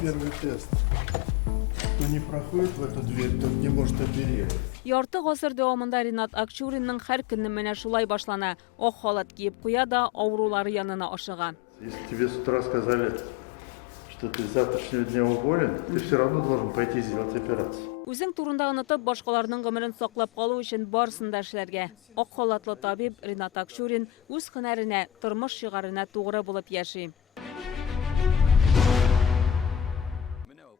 первый тест. Кто не проходит в эту дверь, тот не может оперировать. Ярты гасыр дәвамында Ринат Акчуринның һәр көнне менә шулай башлана. Ак халат киеп куя да авырулары янына ашыга. Если тебе с утра сказали, что ты с завтрашнего дня уволен, ты все равно должен пойти сделать операцию. Үзең турында онытып, башкаларның гомерен саклап калу өчен барысын да эшләргә. Ак халатлы табиб Ринат Акчурин үз һөнәренә, тормыш шигарына тугры булып яши.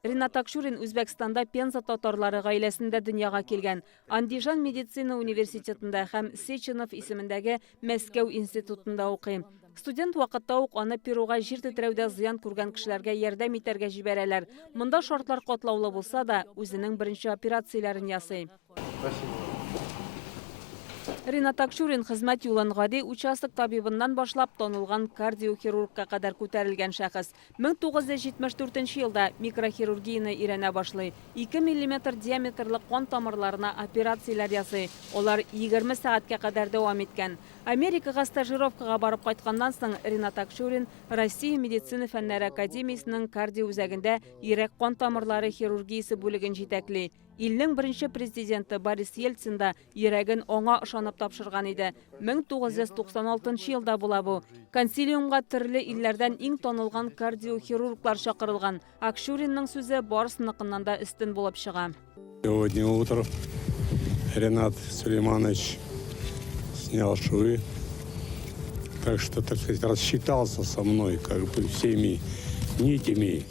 Ринат Акчурин Үзбәкстанда Пенза татарлары гаиләсендә дөньяга килгән. Андижан медицина университетында һәм Сеченов исемендәге Мәскәү институтында укый. Студент вакытта ук аны Перуга җир тетрәүдә зыян күргән кешеләргә ярдәм итәргә җибәрәләр. Монда шартлар катлаулы булса да, үзенең беренче операцияләрен ясый. Ринат Акчурин хезмәт юлын гади участок табибыннан башлап танылган кардиохирургка кадәр күтәрелгән шәхес. 1974 елда микрохирургияны өйрәнә башлый. 2 мм диаметрлы кан тамырларына операцияләр ясый. Алар 20 сәгатькә кадәр дәвам иткән. Америкага стажировкага барып кайтканнан соң Ринат Акчурин Россия медицина фәннәре академиясенең кардио үзәгендә йөрәк кан тамырлары хирургиясе бүлеген җитәкли. Илнең беренче президенты Борис Ельцин да йөрәген аңа ышанып тапшырган иде. 1996 елда була бу. Консилиумга төрле илләрдән иң танылган кардиохирурглар чакырылган. Акчуринның сүзе барысыныкыннан да өстен булып чыга. Сегодня утром Ринат Сулейманович снял швы, так что, так сказать, рассчитался со мной, как бы всеми нитями.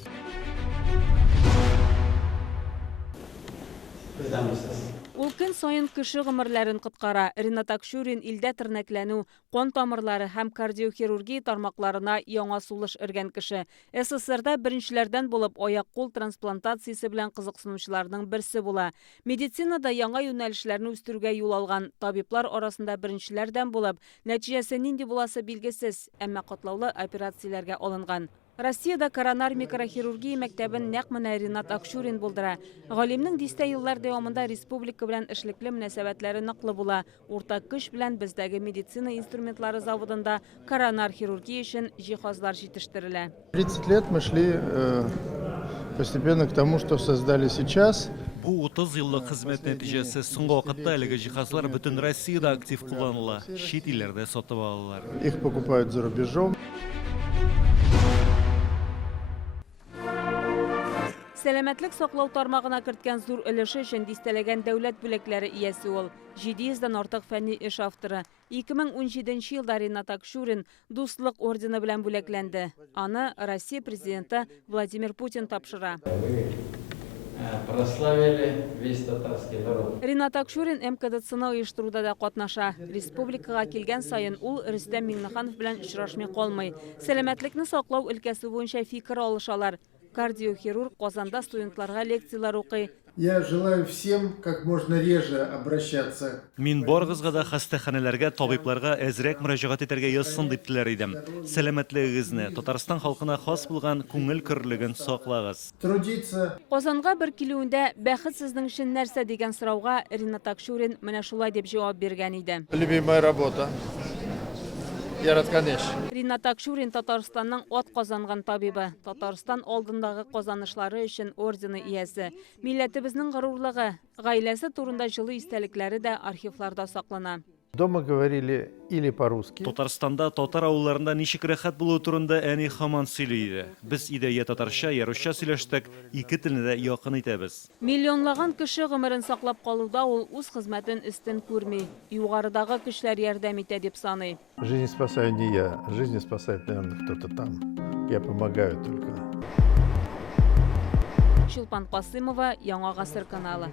Ул көн сайын кеше гомерләрен коткара. Ринат Акчурин илдә тернәкләнү, кан тамырлары һәм кардиохирургия тармакларына яңа сулыш өргән кеше. СССРда беренчеләрдән булып аяк-кул трансплантациясе белән кызыксынучыларның берсе була. Медицинада яңа юнәлешләрне үстерүгә юл алган табиблар арасында беренчеләрдән булып, нәтиҗәсе нинди буласы билгесез, әмма катлаулы операцияләргә алынган. Россиядә коронар микрохирургия мәктәбен нәкъ менә Ринат Акчурин булдыра. Галимнең дистә еллар дәвамында республика белән эшлекле мөнәсәбәтләре ныклы була. Уртак көч белән бездәге медицина инструментлары заводында коронар хирургия өчен җиһазлар җитештерелә. 30 лет мы шли постепенно к тому, что создали сейчас. Бу 30 еллык хезмәт нәтиҗәсе соңгы вакытта әлеге җиһазлар бөтен Россиядә актив кулланыла, чит илләрдә сатып алалар. Их покупают за рубежом. Сәламәтлек саклау тармагына керткән зур өлеше өчен дистәләгән дәүләт бүләкләре иясе ул. 700-дан артык фәнни эш авторы. 2017 елда Ринат Акчурин Дуслык ордены белән бүләкләнде. Аны Россия президенты Владимир Путин тапшыра. Прославили весь татарский народ. Ринат Акчурин МКДЦны оештыруда да катнаша. Республикага килгән сайын ул Рөстәм Миңнеханов белән очрашмый калмый. Сәламәтлекне саклау өлкәсе буенча фикер алышалар. Кардиохирург Казанда студентларга лекциялар укый. Я желаю всем как можно реже обращаться. Мин барыгызга да хастаханәләргә, табибларга әзрәк мөрәҗәгать итәргә язсын дип теләр идем. Сәламәтлегегезне, Татарстан халкына хас булган күңел көрлеген саклагыз. Трудиться. Казанга бер килүендә бәхет сезнең өчен нәрсә дигән сорауга Ринат Акчурин менә шулай дип җавап биргән иде. Любимая работа. Я рад, конечно. Ринат Акчурин Татарстанның ат казанган табибы. Татарстан алдындагы казанышлары өчен ордены иясе. Милләтебезнең горурлыгы, гаиләсе турында җылы истәлекләре дә архивларда саклана. Дома говорили или по-русски. Татарстанда татар авылларында ничек рәхәт булу турында әни һаман сөйли иде. Без өйдә я татарча, я русча сөйләштек, ике телне дә якын итәбез. Миллионлаган кеше гомерен саклап калуда ул үз хезмәтен өстен күрми. Югарыдагы көчләр ярдәм итә дип саный. Жизнь спасаю не я, жизнь спасает, наверное, кто-то там. Я помогаю только. Чулпан Касымова, Яңа гасыр каналы.